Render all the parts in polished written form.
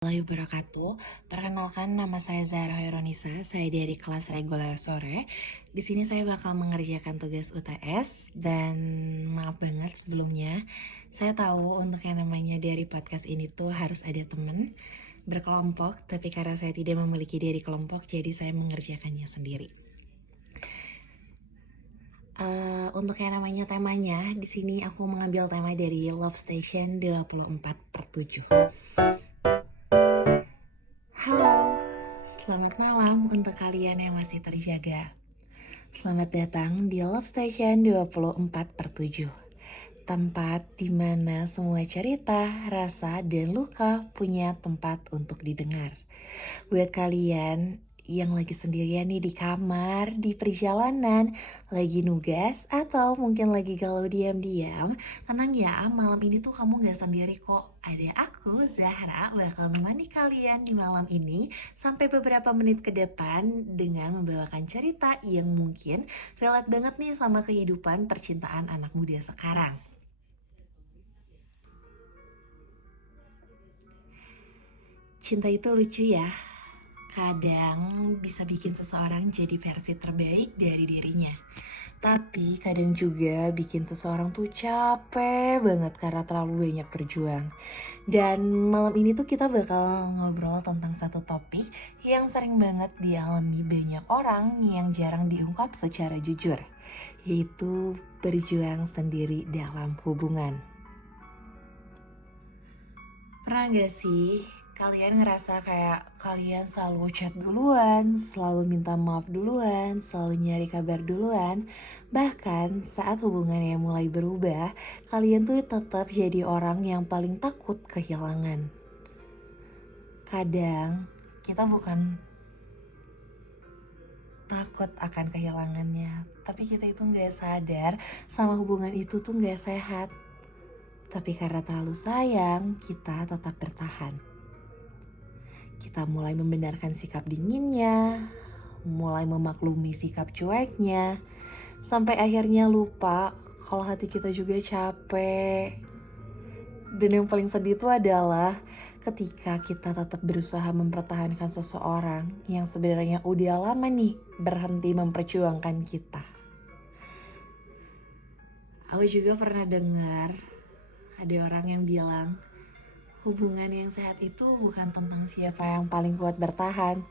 Warahmatullahi wabarakatuh. Perkenalkan, nama saya Zahra Hoironisa. Saya dari kelas reguler sore. Di sini saya bakal mengerjakan tugas UTS dan maaf banget sebelumnya. Saya tahu untuk yang namanya dari podcast ini tuh harus ada teman berkelompok, tapi karena saya tidak memiliki dari kelompok, jadi saya mengerjakannya sendiri. Untuk yang namanya temanya, di sini aku mengambil tema dari Love Station 24/7. Halo, selamat malam untuk kalian yang masih terjaga. Selamat datang di Love Station 24/7. Tempat di mana semua cerita, rasa, dan luka punya tempat untuk didengar. Buat kalian yang lagi sendirian nih di kamar, di perjalanan, lagi nugas, atau mungkin lagi galau diam-diam, tenang ya, malam ini tuh kamu gak sendiri kok. Ada aku, Zahra, bakal menemani kalian di malam ini sampai beberapa menit ke depan dengan membawakan cerita yang mungkin relate banget nih sama kehidupan percintaan anak muda sekarang. Cinta itu lucu ya. Kadang bisa bikin seseorang jadi versi terbaik dari dirinya. Tapi kadang juga bikin seseorang tuh capek banget karena terlalu banyak berjuang. Dan malam ini tuh kita bakal ngobrol tentang satu topik yang sering banget dialami banyak orang yang jarang diungkap secara jujur, yaitu berjuang sendiri dalam hubungan. Pernah gak sih kalian ngerasa kayak kalian selalu chat duluan, selalu minta maaf duluan, selalu nyari kabar duluan. Bahkan saat hubungannya mulai berubah, kalian tuh tetap jadi orang yang paling takut kehilangan. Kadang kita bukan takut akan kehilangannya, tapi kita itu gak sadar sama hubungan itu tuh gak sehat. Tapi karena terlalu sayang, kita tetap bertahan. Kita mulai membenarkan sikap dinginnya, mulai memaklumi sikap cueknya, sampai akhirnya lupa kalau hati kita juga capek. Dan yang paling sedih itu adalah ketika kita tetap berusaha mempertahankan seseorang yang sebenarnya udah lama nih berhenti memperjuangkan kita. Aku juga pernah dengar ada orang yang bilang hubungan yang sehat itu bukan tentang siapa yang paling kuat bertahan,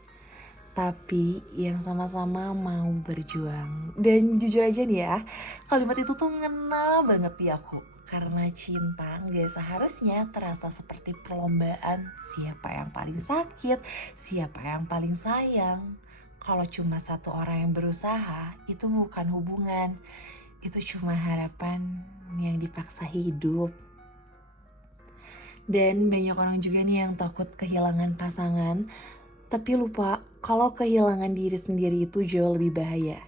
tapi yang sama-sama mau berjuang. Dan jujur aja nih ya, kalimat itu tuh ngena banget di aku. Karena cinta gak seharusnya terasa seperti perlombaan siapa yang paling sakit, siapa yang paling sayang. Kalau cuma satu orang yang berusaha, itu bukan hubungan. Itu cuma harapan yang dipaksa hidup. Dan banyak orang juga nih yang takut kehilangan pasangan, tapi lupa kalau kehilangan diri sendiri itu jauh lebih bahaya.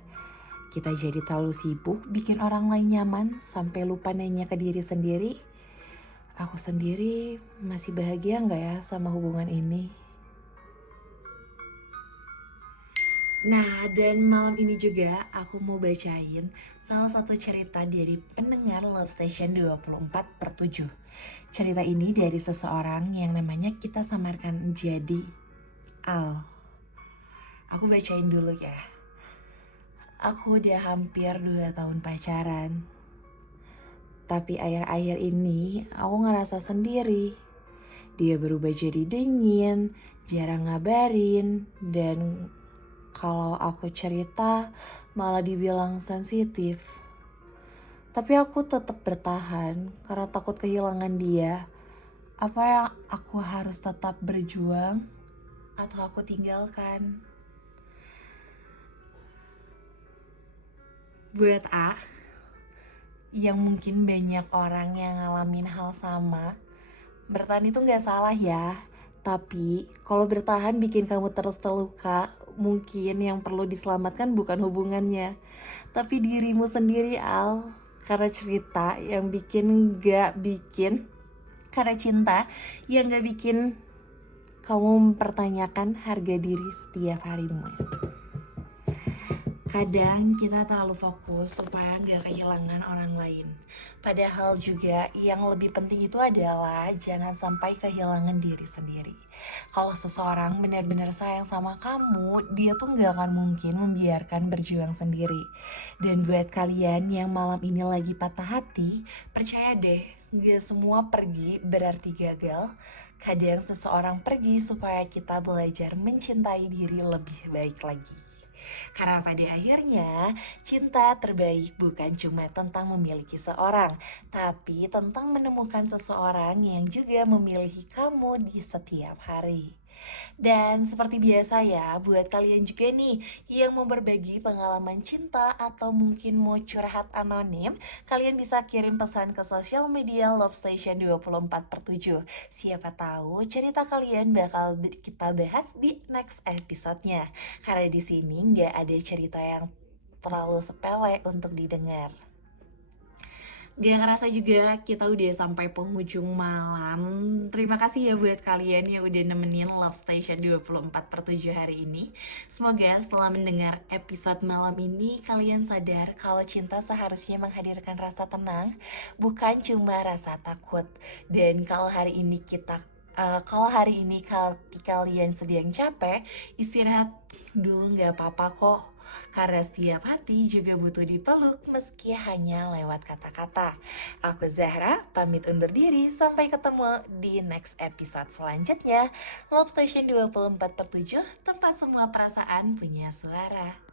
Kita jadi terlalu sibuk bikin orang lain nyaman sampai lupa nanya ke diri sendiri, aku sendiri masih bahagia gak ya sama hubungan ini? Nah, dan malam ini juga aku mau bacain salah satu cerita dari pendengar Love Station 24/7. Cerita ini dari seseorang yang namanya kita samarkan jadi Al. Aku bacain dulu ya. Aku udah hampir 2 tahun pacaran. Tapi akhir-akhir ini aku ngerasa sendiri. Dia berubah jadi dingin, jarang ngabarin, dan kalau aku cerita malah dibilang sensitif. Tapi aku tetap bertahan karena takut kehilangan dia. Apa yang aku harus tetap berjuang atau aku tinggalkan? Buat yang mungkin banyak orang yang ngalamin hal sama, bertahan itu gak salah ya. Tapi kalau bertahan bikin kamu terus terluka, mungkin yang perlu diselamatkan bukan hubungannya, tapi dirimu sendiri, Al. Karena cerita yang karena cinta yang gak bikin kamu mempertanyakan harga diri setiap harimu. Kadang kita terlalu fokus supaya nggak kehilangan orang lain. Padahal juga yang lebih penting itu adalah jangan sampai kehilangan diri sendiri. Kalau seseorang benar-benar sayang sama kamu, dia tuh nggak akan mungkin membiarkan berjuang sendiri. Dan buat kalian yang malam ini lagi patah hati, percaya deh, nggak semua pergi berarti gagal. Kadang seseorang pergi supaya kita belajar mencintai diri lebih baik lagi. Karena pada akhirnya, cinta terbaik bukan cuma tentang memiliki seorang, tapi tentang menemukan seseorang yang juga memilih kamu di setiap hari. Dan seperti biasa ya, buat kalian juga nih yang mau berbagi pengalaman cinta atau mungkin mau curhat anonim, kalian bisa kirim pesan ke sosial media Love Station 24/7. Siapa tahu cerita kalian bakal kita bahas di next episode-nya. Karena di sini nggak ada cerita yang terlalu sepele untuk didengar. Gak kerasa juga kita udah sampai penghujung malam. Terima kasih ya buat kalian yang udah nemenin Love Station 24/7 hari ini. Semoga setelah mendengar episode malam ini kalian sadar kalau cinta seharusnya menghadirkan rasa tenang, bukan cuma rasa takut. Dan kalau hari ini kalian sedang capek, istirahat dulu nggak apa-apa kok. Karena setiap hati juga butuh dipeluk meski hanya lewat kata-kata. Aku Zahra, pamit undur diri. Sampai ketemu di next episode selanjutnya. Love Station 24/7, tempat semua perasaan punya suara.